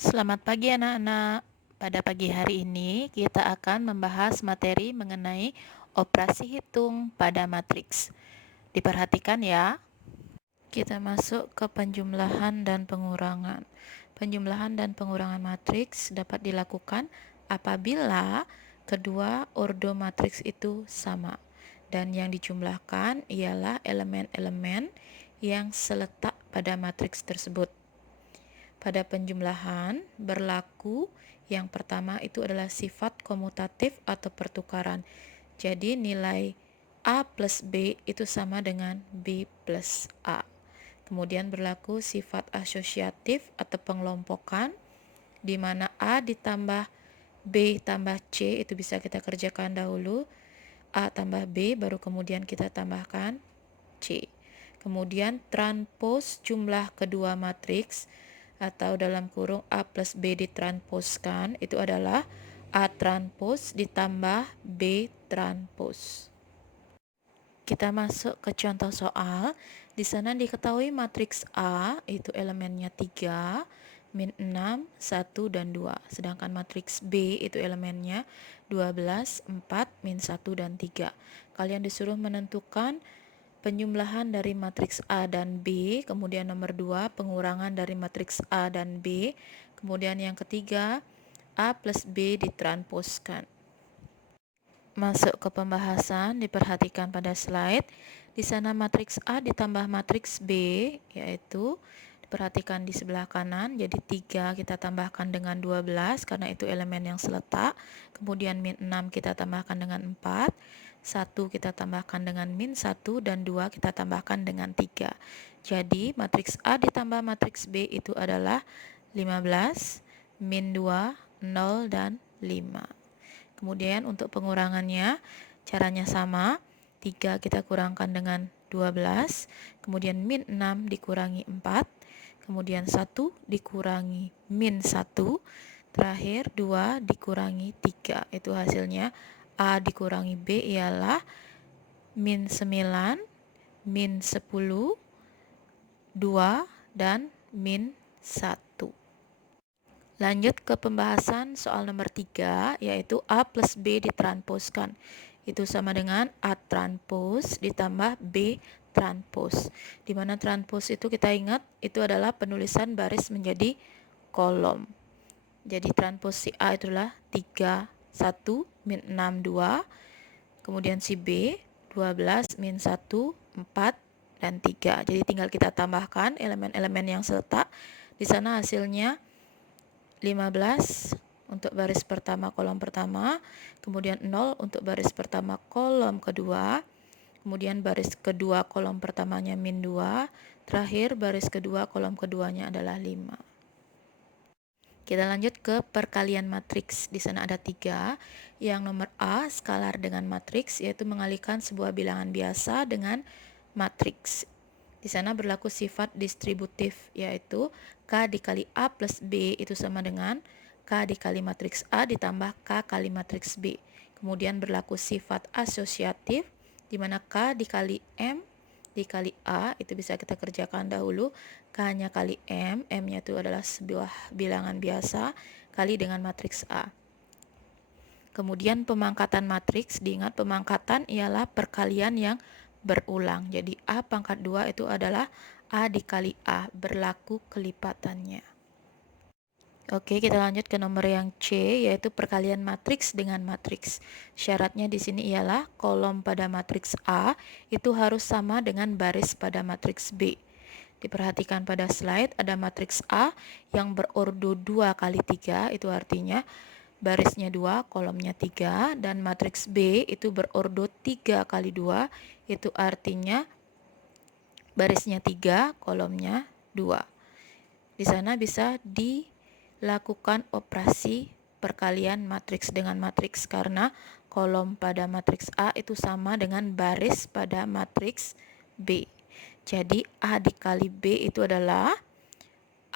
Selamat pagi anak-anak. Pada pagi hari ini kita akan membahas materi mengenai operasi hitung pada matriks. Diperhatikan ya. Kita masuk ke penjumlahan dan pengurangan. Penjumlahan dan pengurangan matriks dapat dilakukan apabila kedua ordo matriks itu sama. Dan yang dijumlahkan ialah elemen-elemen yang seletak pada matriks tersebut. Pada penjumlahan berlaku yang pertama itu adalah sifat komutatif atau pertukaran. Jadi nilai A plus B itu sama dengan B plus A. Kemudian berlaku sifat asosiatif atau pengelompokan, di mana A ditambah B tambah C itu bisa kita kerjakan dahulu. A tambah B baru kemudian kita tambahkan C. Kemudian transpos jumlah kedua matriks atau dalam kurung A plus B ditranspozkan itu adalah A transpos ditambah B transpos. Kita masuk ke contoh soal. Di sana diketahui matriks A itu elemennya 3, min 6, 1, dan 2. Sedangkan matriks B itu elemennya 12, 4, min 1, dan 3. Kalian disuruh menentukan penjumlahan dari matriks A dan B, kemudian nomor 2 pengurangan dari matriks A dan B, kemudian yang ketiga A plus B ditranspozkan. Masuk ke pembahasan, diperhatikan pada slide. Di sana matriks A ditambah matriks B, yaitu diperhatikan di sebelah kanan, jadi 3 kita tambahkan dengan 12 karena itu elemen yang seletak. Kemudian min 6 kita tambahkan dengan 4, 1 kita tambahkan dengan min 1, dan 2 kita tambahkan dengan 3. Jadi matriks A ditambah matriks B itu adalah 15, min 2, 0, dan 5. Kemudian untuk pengurangannya caranya sama. 3 kita kurangkan dengan 12, kemudian min 6 dikurangi 4, kemudian 1 dikurangi min 1, terakhir 2 dikurangi 3. Itu hasilnya A dikurangi B ialah min 9, min 10, 2, dan min 1. Lanjut ke pembahasan soal nomor 3, yaitu A plus B ditranspozkan. Itu sama dengan A transpos ditambah B transpos. Di mana transpos itu kita ingat itu adalah penulisan baris menjadi kolom. Jadi transpos si A itulah 3, 1, min 6, 2. Kemudian si B 12, min 1, 4, dan 3. Jadi tinggal kita tambahkan elemen-elemen yang seletak. Di sana hasilnya 15 untuk baris pertama kolom pertama, kemudian 0 untuk baris pertama kolom kedua, kemudian baris kedua kolom pertamanya min 2, terakhir baris kedua kolom keduanya adalah 5. Kita lanjut ke perkalian matriks. Di sana ada 3. Yang nomor A, skalar dengan matriks, yaitu mengalihkan sebuah bilangan biasa dengan matriks. Di sana berlaku sifat distributif, yaitu K dikali A plus B itu sama dengan K dikali matriks A ditambah K kali matriks B. Kemudian berlaku sifat asosiatif, di mana K dikali M dikali A itu bisa kita kerjakan dahulu. K-nya kali M, M-nya itu adalah sebuah bilangan biasa kali dengan matriks A. Kemudian pemangkatan matriks, diingat pemangkatan ialah perkalian yang berulang. Jadi A pangkat 2 itu adalah A dikali A, berlaku kelipatannya. Oke, kita lanjut ke nomor yang C, yaitu perkalian matriks dengan matriks. Syaratnya di sini ialah kolom pada matriks A itu harus sama dengan baris pada matriks B. Diperhatikan pada slide, ada matriks A yang berordo 2 kali 3, itu artinya barisnya 2, kolomnya 3, dan matriks B itu berordo 3 kali 2, itu artinya barisnya 3, kolomnya 2. Di sana bisa dilakukan operasi perkalian matriks dengan matriks karena kolom pada matriks A itu sama dengan baris pada matriks B. Jadi A dikali B itu adalah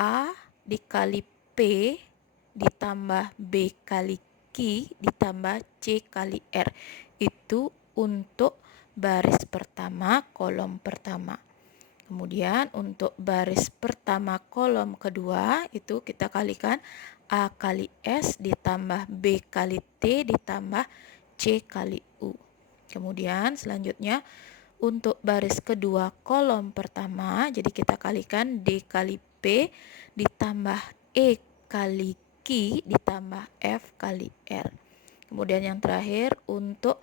A dikali P ditambah B kali Q ditambah C kali R. Itu untuk baris pertama, kolom pertama. Kemudian untuk baris pertama kolom kedua itu kita kalikan A kali S ditambah B kali T ditambah C kali U. Kemudian selanjutnya untuk baris kedua kolom pertama, jadi kita kalikan D kali P ditambah E kali Q ditambah F kali R. Kemudian yang terakhir untuk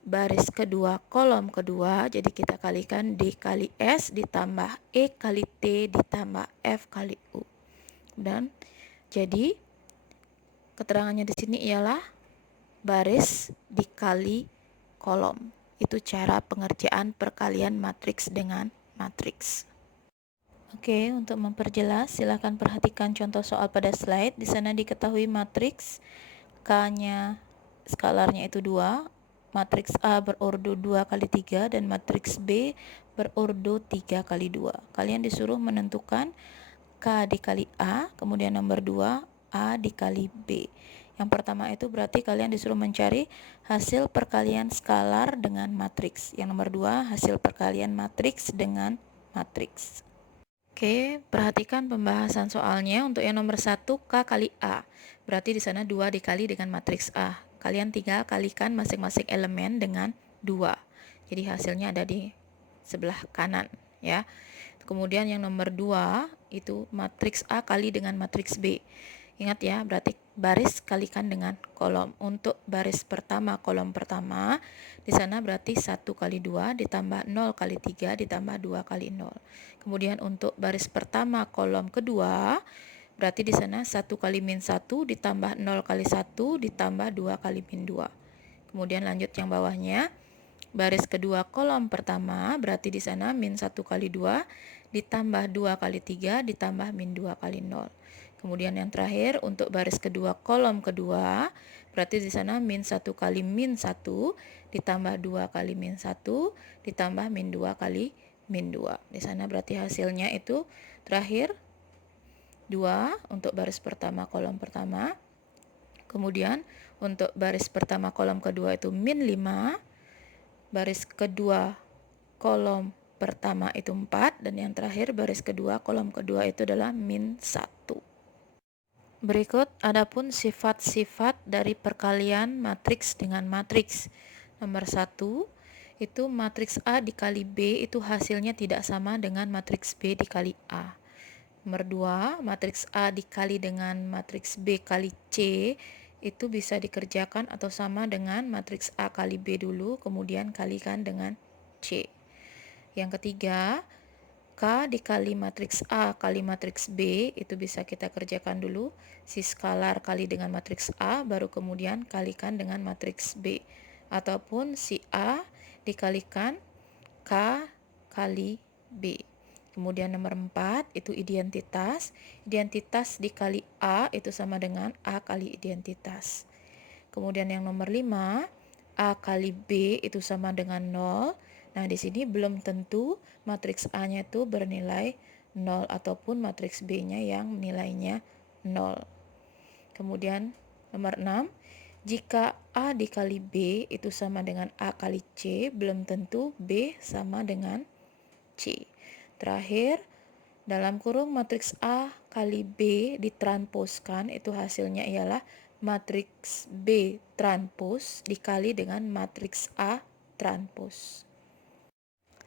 baris kedua kolom kedua, jadi kita kalikan D kali S ditambah E kali T ditambah F kali U. Dan jadi keterangannya di sini ialah baris dikali kolom. Itu cara pengerjaan perkalian matriks dengan matriks. Oke, untuk memperjelas silakan perhatikan contoh soal pada slide. Di sana diketahui matriks K-nya skalarnya itu 2, matriks A berordo 2 kali 3 dan matriks B berordo 3 kali 2. Kalian disuruh menentukan K dikali A, kemudian nomor 2 A dikali B. Yang pertama itu berarti kalian disuruh mencari hasil perkalian skalar dengan matriks. Yang nomor 2 hasil perkalian matriks dengan matriks. Oke, perhatikan pembahasan soalnya. Untuk yang nomor 1 K kali A. Berarti di sana 2 dikali dengan matriks A. Kalian tinggal kalikan masing-masing elemen dengan 2. Jadi hasilnya ada di sebelah kanan ya. Kemudian yang nomor 2 itu matriks A kali dengan matriks B. Ingat ya, berarti baris kalikan dengan kolom. Untuk baris pertama, kolom pertama, di sana berarti 1 kali 2 ditambah 0 kali 3 ditambah 2 kali 0. Kemudian untuk baris pertama, kolom kedua, berarti di sana 1 kali min 1 ditambah 0 kali 1 ditambah 2 kali min 2. Kemudian lanjut yang bawahnya, baris kedua kolom pertama, berarti di sana min 1 kali 2 ditambah 2 kali 3 ditambah min 2 kali 0. Kemudian yang terakhir untuk baris kedua kolom kedua, berarti di sana min 1 kali min 1 ditambah 2 kali min 1 ditambah min 2 kali min 2. Di sana berarti hasilnya itu terakhir 2 untuk baris pertama kolom pertama. Kemudian untuk baris pertama kolom kedua itu min 5, baris kedua kolom pertama itu 4, dan yang terakhir baris kedua kolom kedua itu adalah min 1. Berikut adapun sifat-sifat dari perkalian matriks dengan matriks. Nomor 1, itu matriks A dikali B itu hasilnya tidak sama dengan matriks B dikali A. Nomor 2, matriks A dikali dengan matriks B kali C itu bisa dikerjakan atau sama dengan matriks A kali B dulu, kemudian kalikan dengan C. Yang ketiga, K dikali matriks A kali matriks B itu bisa kita kerjakan dulu, si skalar kali dengan matriks A baru kemudian kalikan dengan matriks B, ataupun si A dikalikan K kali B. Kemudian nomor 4 itu identitas. Identitas dikali A itu sama dengan A kali identitas. Kemudian yang nomor 5, A kali B itu sama dengan 0. Nah, di sini belum tentu matriks A-nya itu bernilai 0 ataupun matriks B-nya yang nilainya 0. Kemudian nomor 6, jika A dikali B itu sama dengan A kali C, belum tentu B sama dengan C. Terakhir, dalam kurung matriks A kali B ditranspozkan, itu hasilnya ialah matriks B transpos dikali dengan matriks A transpos.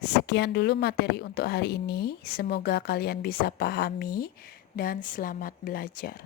Sekian dulu materi untuk hari ini. Semoga kalian bisa pahami dan selamat belajar.